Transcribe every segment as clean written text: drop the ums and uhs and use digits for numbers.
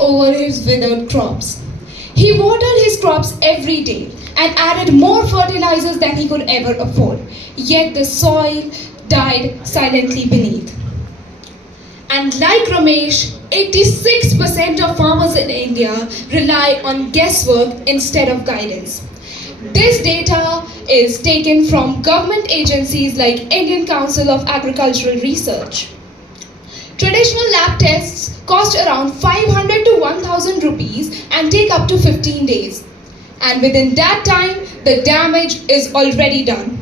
over his withered crops. He watered his crops every day and added more fertilizers than he could ever afford. Yet the soil died silently beneath. And like Ramesh, 86% of farmers in India rely on guesswork instead of guidance. This data is taken from government agencies like Indian Council of Agricultural Research. Traditional lab tests cost around 500 to 1000 rupees and take up to 15 days. And within that time, the damage is already done.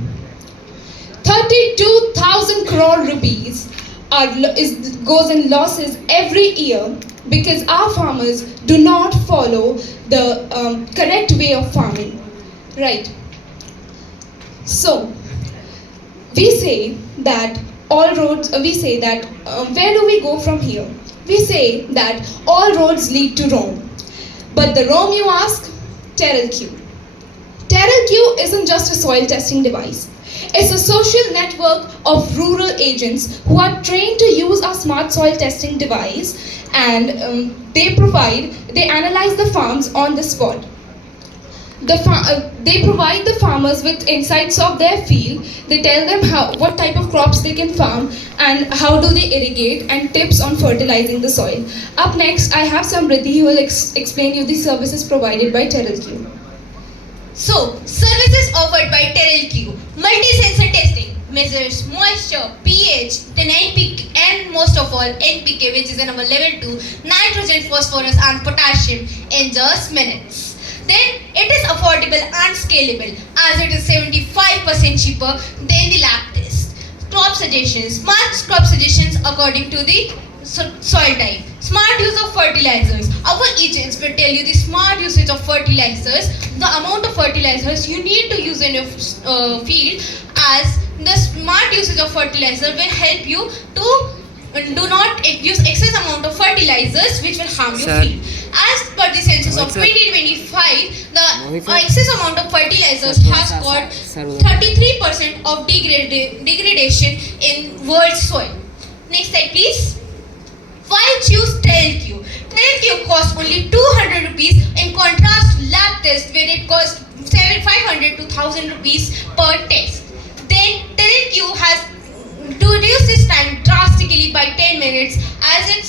32,000 crore rupees goes in losses every year because our farmers do not follow the correct way of farming. Right. So, we say that all roads, where do we go from here? We say that all roads lead to Rome. But the Rome you ask? TerralQ. TerralQ isn't just a soil testing device. It's a social network of rural agents who are trained to use our smart soil testing device, and they analyze the farms on the spot. They provide the farmers with insights of their field. They tell them what type of crops they can farm and how do they irrigate, and tips on fertilizing the soil. Up next, I have Samriddhi who will explain you the services provided by TerralQ. So, services offered by TerralQ: multi-sensor testing measures moisture, pH, then NPK, and most of all NPK, which is in our level 2, nitrogen, phosphorus, and potassium in just minutes. Then it is affordable and scalable as it is 75% cheaper than the lab test. Crop suggestions: smart crop suggestions according to the soil type. Smart use of fertilizers. Our agents will tell you the smart usage of fertilizers, the amount of fertilizers you need to use in your field, as the smart usage of fertilizer will help you to do not use excess amount of fertilizers which will harm your field. As per the census of 2025, the excess amount of fertilizers has got 33% of degradation in world soil. Next slide please. Why choose TerralQ? TerralQ costs only 200 rupees in contrast to lab test where it costs 500 to 1000 rupees per test. Then TerralQ has to reduce this time drastically by 10 minutes as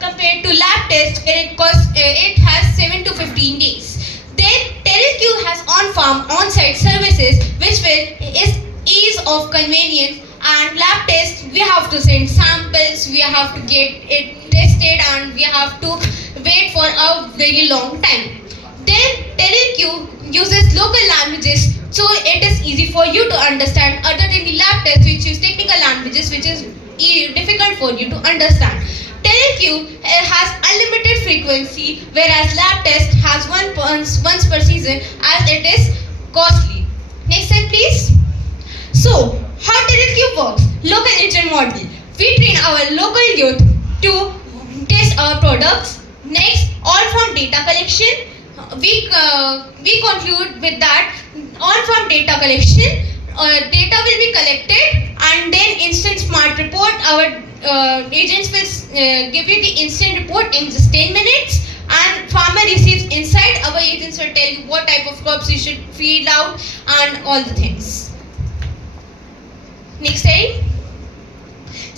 compared to lab test where it has 7 to 15 days. Then TerralQ has on-farm, on-site services which is ease of convenience, and lab test we have to send samples, we have to get it tested, and we have to wait for a very long time. Then TerralQ uses local languages, so it is easy for you to understand, other than the lab test which use technical languages which is difficult for you to understand. TerralQ has unlimited frequency, whereas lab test has once per season as it is costly. Next slide please. So, how TerralQ works? Local agent model. We train our local youth to test our products. Next, all from data collection. We conclude with that on-farm data collection. Data will be collected and then instant smart report. Our agents will give you the instant report in just 10 minutes, and farmer receives insight. Our agents will tell you what type of crops you should feed out and all the things. Next slide.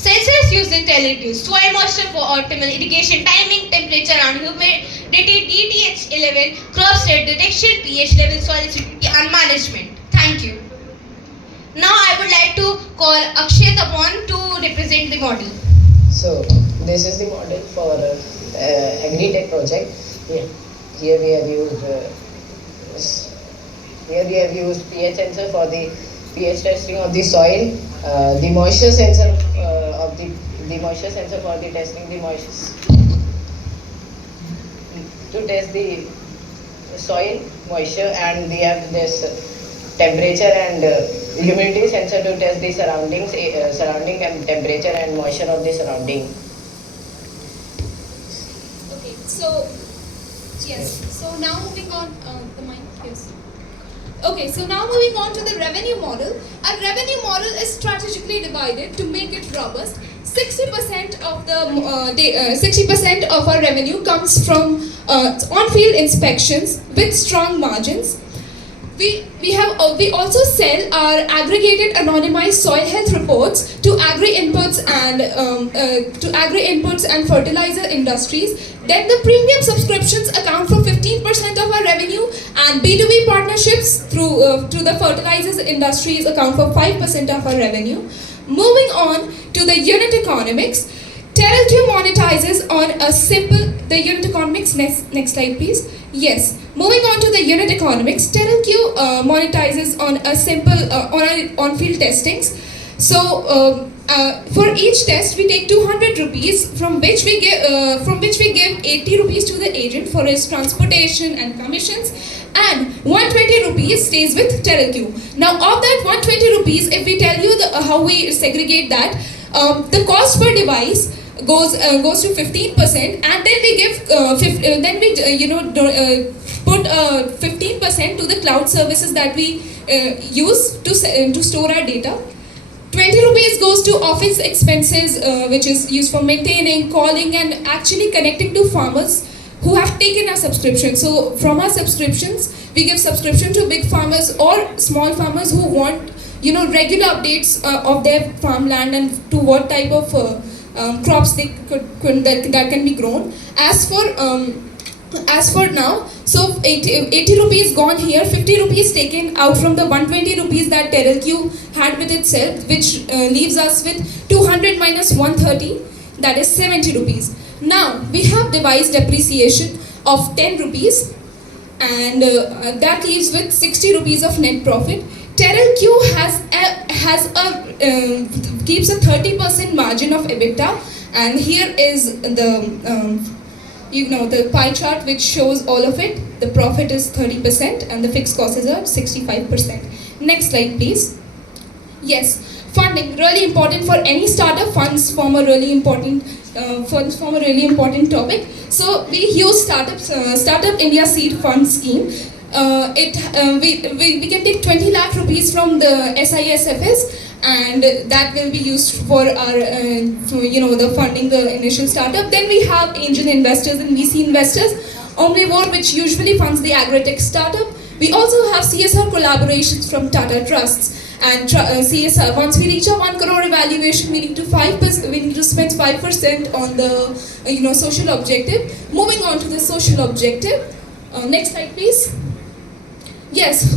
Sensors used in TerralQ: soil moisture for optimal irrigation, timing, temperature and humidity, DTH 11, crop state detection, pH level, soil acidity and management. Thank you. Now I would like to call Akshay Tapon to represent the model. So this is the model for agri-tech project. Here we have used pH sensor for the pH testing of the soil, the moisture sensor for the testing the moisture, to test the soil moisture, and we have this temperature and humidity sensor to test the surrounding and temperature and moisture of the surrounding. Okay, so yes. So now moving on, the mic, yes. Okay, so now moving on to the revenue model. Our revenue model is strategically divided to make it robust. 60% of the 60% of our revenue comes from on-field inspections with strong margins. We also sell our aggregated anonymized soil health reports to agri inputs and fertilizer industries. Then the premium subscriptions account for 15% of our revenue, and B2B partnerships through the fertilizers industries account for 5% of our revenue. Moving on to the unit economics, TerraQ monetizes on a simple, the unit economics, next slide please. Yes, moving on to the unit economics, TerraQ monetizes on a simple, on-field testings. So for each test we take 200 rupees from which we give 80 rupees to the agent for his transportation and commissions, and 120 rupees stays with TerraQ. Now of that 120 rupees, if we tell you how we segregate that, the cost per device goes to 15%, and then we give put 15% to the cloud services that we use to store our data. 20 rupees goes to office expenses, which is used for maintaining, calling, and actually connecting to farmers who have taken our subscription. So from our subscriptions, we give subscription to big farmers or small farmers who want regular updates of their farmland and to what type of crops they that can be grown. As for now, so 80 rupees gone here, 50 rupees taken out from the 120 rupees that TerraQ had with itself, which leaves us with 200 minus 130, that is 70 rupees. Now we have device depreciation of 10 rupees, and that leaves with 60 rupees of net profit. TerraQ keeps a 30% margin of EBITDA, and here is the the pie chart which shows all of it. The profit is 30% and the fixed costs are 65%. Next slide please. Yes, funding, really important for any startup. Funds form a really important topic. So we use Startup India Seed Fund Scheme. We can take 20 lakh rupees from the SISFs, and that will be used for our the funding the initial startup. Then we have angel investors and VC investors, Omnivore, which usually funds the agri-tech startup. We also have CSR collaborations from Tata Trusts. And CSR, once we reach a 1 crore evaluation, we need to spend 5% on the social objective. Moving on to the social objective. Next slide please. Yes,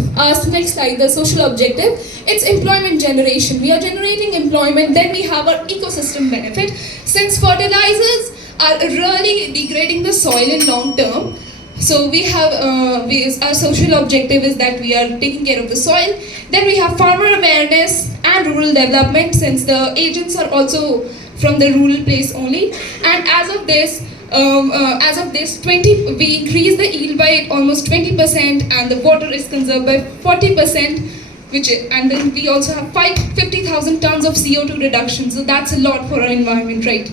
next slide, the social objective. It's employment generation. We are generating employment. Then we have our ecosystem benefit. Since fertilizers are really degrading the soil in long term, so we have our social objective is that we are taking care of the soil. Then we have farmer awareness and rural development, since the agents are also from the rural place only. And as of this, we increase the yield by almost 20%, and the water is conserved by 40%. And then we also have 50,000 tons of CO2 reduction. So that's a lot for our environment, right?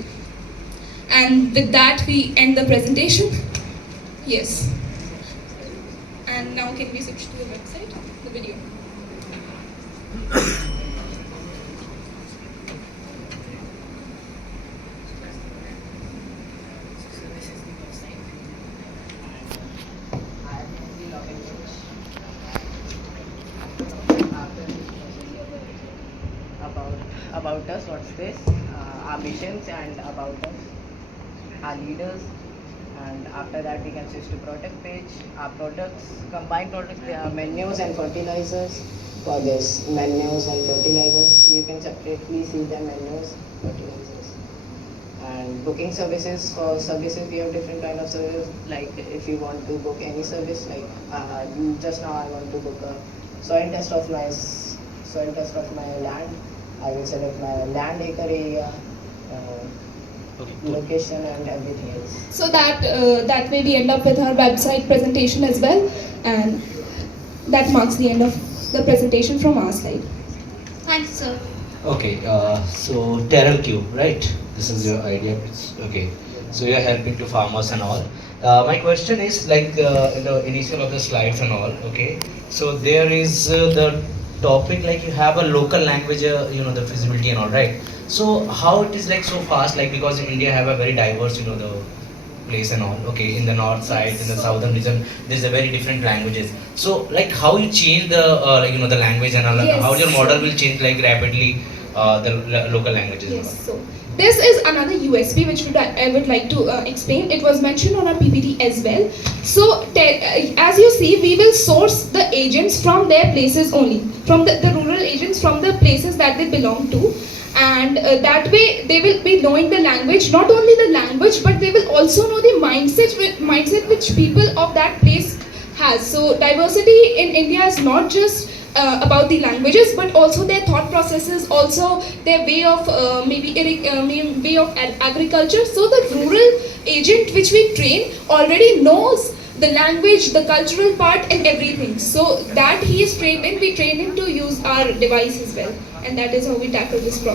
And with that, we end the presentation. Yes. And now can we switch to the website, the video? About us, what's this? Our missions and about us, our leaders, and after that we can switch to product page. Our products, combined products, they are menus and fertilizers. For this, menus and fertilizers, you can separately see the menus, fertilizers. And booking services, for services we have different kind of services. Like if you want to book any service, like just now I want to book a soil test of my land. I will select my land acre area, location and everything else. So that way we end up with our website presentation as well, and that marks the end of the presentation from our side. Thanks, sir. Okay, so TerraQ, right? This is your idea. Okay, so you are helping to farmers and all. My question is like in the initial of the slides and all. Okay, so there is the topic like you have a local language, the feasibility and all, right? So how it is like so fast, like because India have a very diverse, the place and all. Okay, in the north side, in the southern region, there's a very different languages. So like how you change the the language and all, Yes. how your model will change like rapidly the local languages. And Yes, so this is another USP which I would like to explain. It was mentioned on our PPT as well. So, as you see, we will source the agents from their places only, from the rural agents from the places that they belong to. And that way, they will be knowing the language, not only the language, but they will also know the mindset which people of that place has. So, diversity in India is not just about the languages, but also their thought processes, also their way of way of agriculture. So the rural agent which we train already knows the language, the cultural part, and everything. So that he is trained in, we train him to use our device as well, and that is how we tackle this problem.